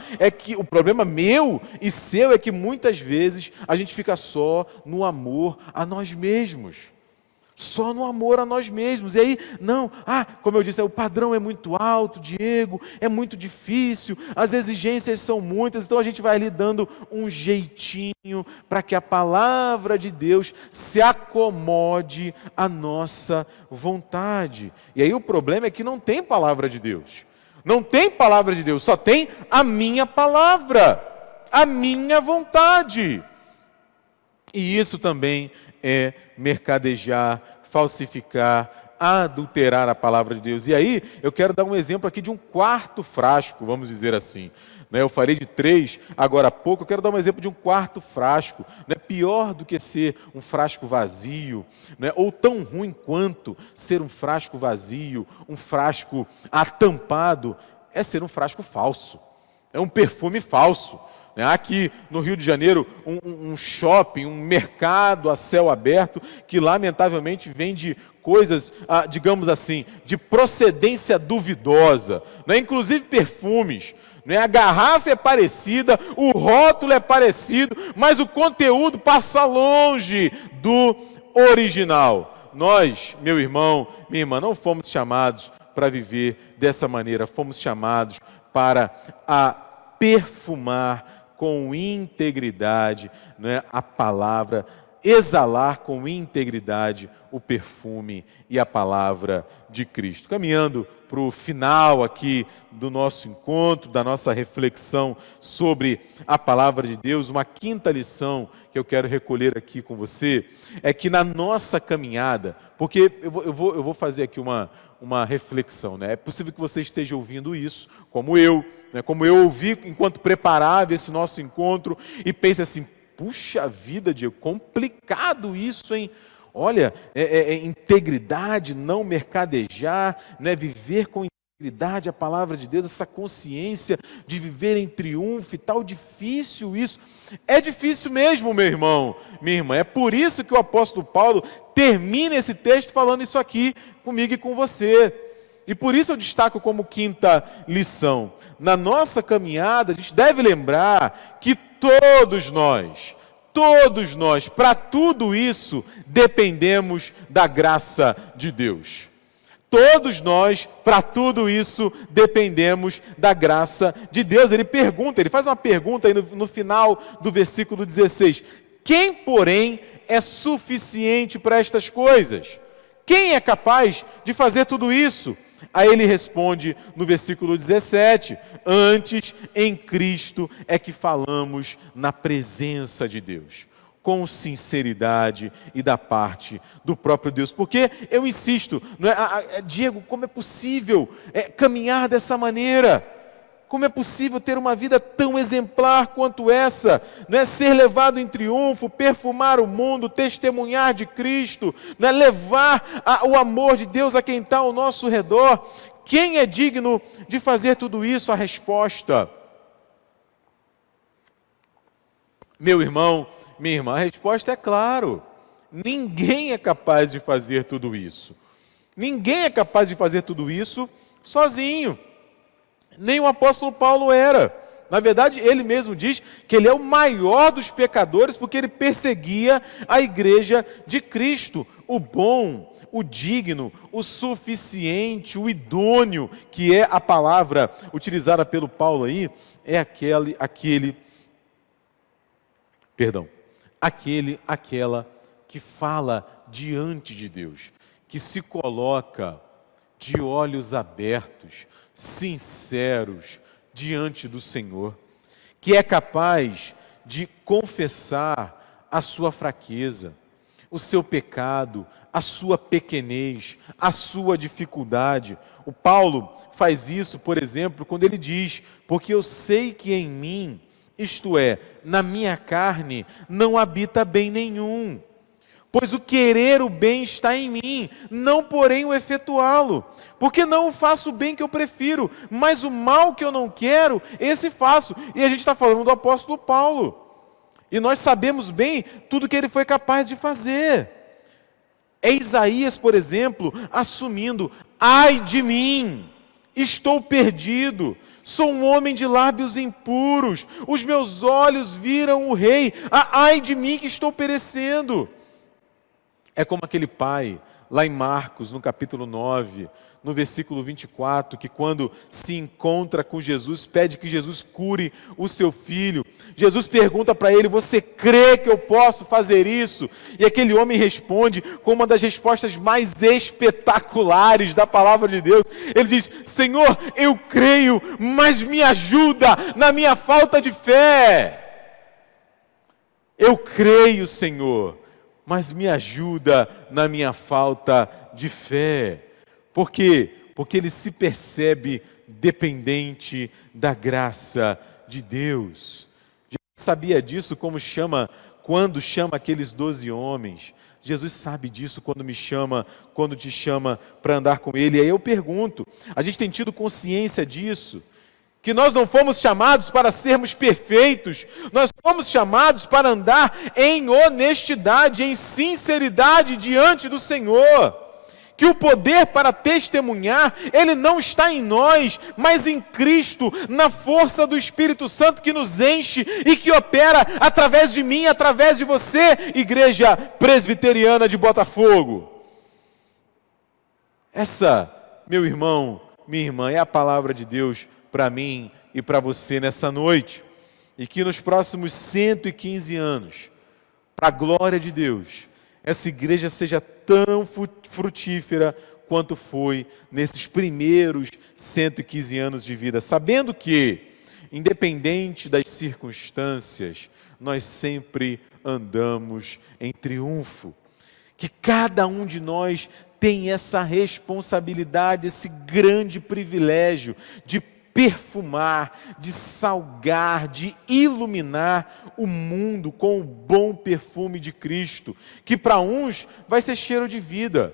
meu e seu é que muitas vezes a gente fica só no amor a nós mesmos. Só no amor a nós mesmos. E aí, como eu disse, o padrão é muito alto, Diego, é muito difícil, as exigências são muitas, então a gente vai ali dando um jeitinho para que a palavra de Deus se acomode à nossa vontade. E aí o problema é que não tem palavra de Deus. Não tem palavra de Deus, só tem a minha palavra, a minha vontade. E isso também é mercadejar, falsificar, adulterar a palavra de Deus. E aí, eu quero dar um exemplo aqui de um quarto frasco, vamos dizer assim. Eu falei de 3 agora há pouco, eu quero dar um exemplo de um quarto frasco. Pior do que ser um frasco vazio, ou tão ruim quanto ser um frasco vazio, um frasco atampado, é ser um frasco falso, é um perfume falso. Aqui no Rio de Janeiro, um shopping, um mercado a céu aberto, que lamentavelmente vende coisas, digamos assim, de procedência duvidosa, inclusive perfumes. A garrafa é parecida, o rótulo é parecido, mas o conteúdo passa longe do original. Nós, meu irmão, minha irmã, não fomos chamados para viver dessa maneira, fomos chamados para perfumar com integridade a palavra exalar com integridade o perfume e a palavra de Cristo. Caminhando para o final aqui do nosso encontro, da nossa reflexão sobre a palavra de Deus, uma quinta lição que eu quero recolher aqui com você, é que na nossa caminhada, porque eu vou fazer aqui uma reflexão, né? É possível que você esteja ouvindo isso, como eu ouvi enquanto preparava esse nosso encontro, e pense assim, puxa vida, Diego, complicado isso, hein? Olha, integridade, não mercadejar, né? Viver com integridade a palavra de Deus, essa consciência de viver em triunfo e tal, difícil isso. É difícil mesmo, meu irmão, minha irmã. É por isso que o apóstolo Paulo termina esse texto falando isso aqui comigo e com você. E por isso eu destaco como quinta lição. Na nossa caminhada, a gente deve lembrar que todos nós, para tudo isso, dependemos da graça de Deus. Todos nós, para tudo isso, dependemos da graça de Deus. Ele faz uma pergunta aí no final do versículo 16. Quem, porém, é suficiente para estas coisas? Quem é capaz de fazer tudo isso? Aí ele responde no versículo 17, antes em Cristo é que falamos na presença de Deus, com sinceridade e da parte do próprio Deus. Porque eu insisto, não é, Diego, como é possível caminhar dessa maneira? Como é possível ter uma vida tão exemplar quanto essa? Não é ser levado em triunfo, perfumar o mundo, testemunhar de Cristo, não é levar o amor de Deus a quem está ao nosso redor. Quem é digno de fazer tudo isso? A resposta, meu irmão, minha irmã, a resposta é claro. Ninguém é capaz de fazer tudo isso. Ninguém é capaz de fazer tudo isso sozinho. Nem o apóstolo Paulo era. Na verdade, ele mesmo diz que ele é o maior dos pecadores porque ele perseguia a igreja de Cristo. O bom, o digno, o suficiente, o idôneo, que é a palavra utilizada pelo Paulo aí, é aquela que fala diante de Deus, que se coloca de olhos abertos, sinceros diante do Senhor, que é capaz de confessar a sua fraqueza, o seu pecado, a sua pequenez, a sua dificuldade. O Paulo faz isso, por exemplo, quando ele diz, porque eu sei que em mim, isto é, na minha carne, não habita bem nenhum. Pois o querer o bem está em mim, não porém o efetuá-lo. Porque não faço o bem que eu prefiro, mas o mal que eu não quero, esse faço. E a gente está falando do apóstolo Paulo. E nós sabemos bem tudo que ele foi capaz de fazer. É Isaías, por exemplo, assumindo, ai de mim, estou perdido, sou um homem de lábios impuros, os meus olhos viram o rei, ai de mim que estou perecendo. É como aquele pai, lá em Marcos, no capítulo 9, no versículo 24, que quando se encontra com Jesus, pede que Jesus cure o seu filho. Jesus pergunta para ele, você crê que eu posso fazer isso? E aquele homem responde com uma das respostas mais espetaculares da palavra de Deus. Ele diz, Senhor, eu creio, mas me ajuda na minha falta de fé. Eu creio, Senhor, mas me ajuda na minha falta de fé. Por quê? Porque ele se percebe dependente da graça de Deus. Jesus sabia disso quando chama aqueles 12 homens. Jesus sabe disso quando te chama para andar com ele. E aí eu pergunto, a gente tem tido consciência disso? Que nós não fomos chamados para sermos perfeitos, nós fomos chamados para andar em honestidade, em sinceridade diante do Senhor. Que o poder para testemunhar, ele não está em nós, mas em Cristo, na força do Espírito Santo que nos enche e que opera através de mim, através de você, Igreja Presbiteriana de Botafogo. Essa, meu irmão, minha irmã, é a palavra de Deus para mim e para você nessa noite, e que nos próximos 115 anos, para a glória de Deus, essa igreja seja tão frutífera quanto foi nesses primeiros 115 anos de vida, sabendo que, independente das circunstâncias, nós sempre andamos em triunfo. Que cada um de nós tem essa responsabilidade, esse grande privilégio de perfumar, de salgar, de iluminar o mundo com o bom perfume de Cristo, que para uns vai ser cheiro de vida,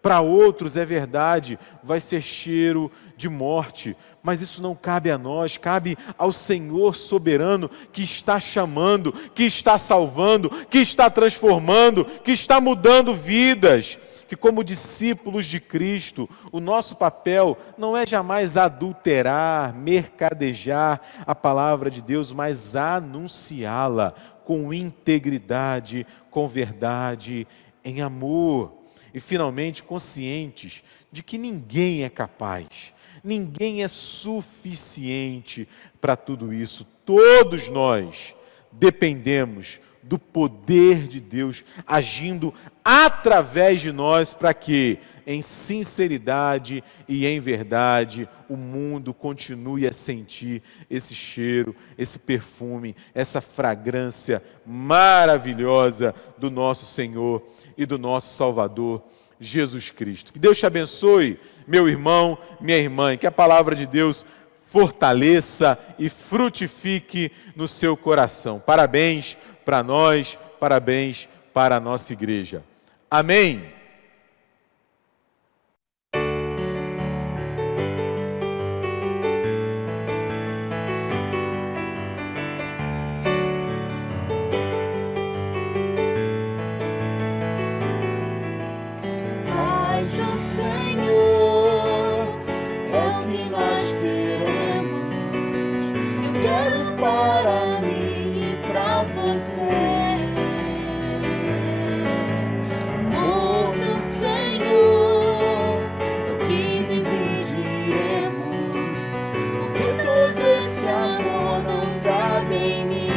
para outros, é verdade, vai ser cheiro de morte, mas isso não cabe a nós, cabe ao Senhor soberano que está chamando, que está salvando, que está transformando, que está mudando vidas. Que como discípulos de Cristo, o nosso papel não é jamais adulterar, mercadejar a palavra de Deus, mas anunciá-la com integridade, com verdade, em amor. E finalmente conscientes de que ninguém é capaz, ninguém é suficiente para tudo isso. Todos nós dependemos do poder de Deus agindo através de nós para que, em sinceridade e em verdade, o mundo continue a sentir esse cheiro, esse perfume, essa fragrância maravilhosa do nosso Senhor e do nosso Salvador, Jesus Cristo. Que Deus te abençoe, meu irmão, minha irmã, e que a palavra de Deus fortaleça e frutifique no seu coração. Parabéns para nós, parabéns para a nossa igreja. Amém. Paz do Senhor é o que nós queremos. Eu quero para mim e para você. Amor do Senhor é o que dividiremos, porque todo esse amor não cabe em mim.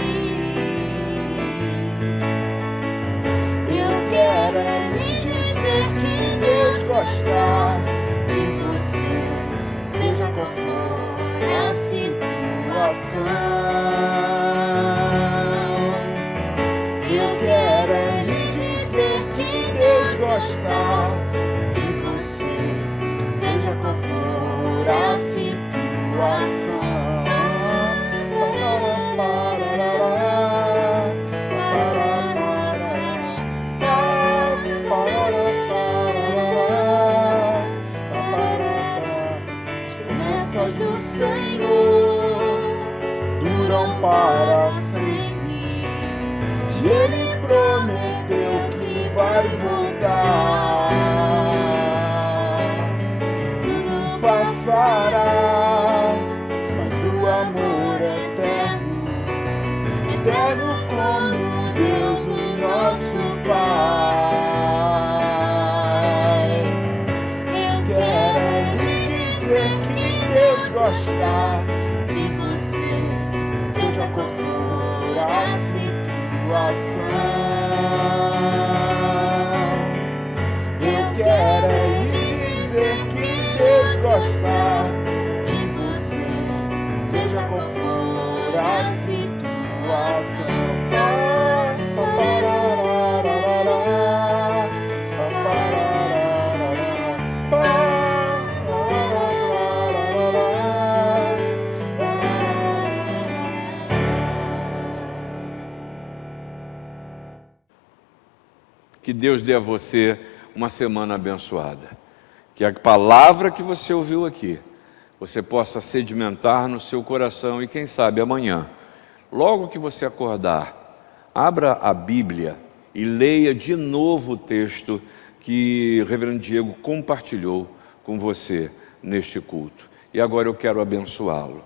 Eu quero é lhe dizer que Deus gosta de você, seja qual for a situação. Eu quero é lhe dizer que Deus gosta de você, seja qual for a situação. As promessas do Senhor duram para sempre, e Ele prometeu que vai voltar. Tudo passará, mas o amor é eterno, eterno como Deus, o nosso Pai. Eu quero lhe dizer que Deus gosta de você, seja qual for a situação. Eu quero lhe dizer que Deus gosta de você, seja qual for a situação. Que Deus dê a você uma semana abençoada. Que a palavra que você ouviu aqui, você possa sedimentar no seu coração e quem sabe amanhã, logo que você acordar, abra a Bíblia e leia de novo o texto que o reverendo Diego compartilhou com você neste culto. E agora eu quero abençoá-lo.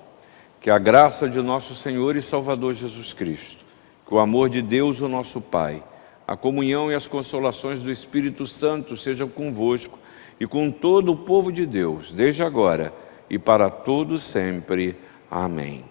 Que a graça de nosso Senhor e Salvador Jesus Cristo, que o amor de Deus, o nosso Pai, a comunhão e as consolações do Espírito Santo sejam convosco e com todo o povo de Deus, desde agora e para todo sempre. Amém.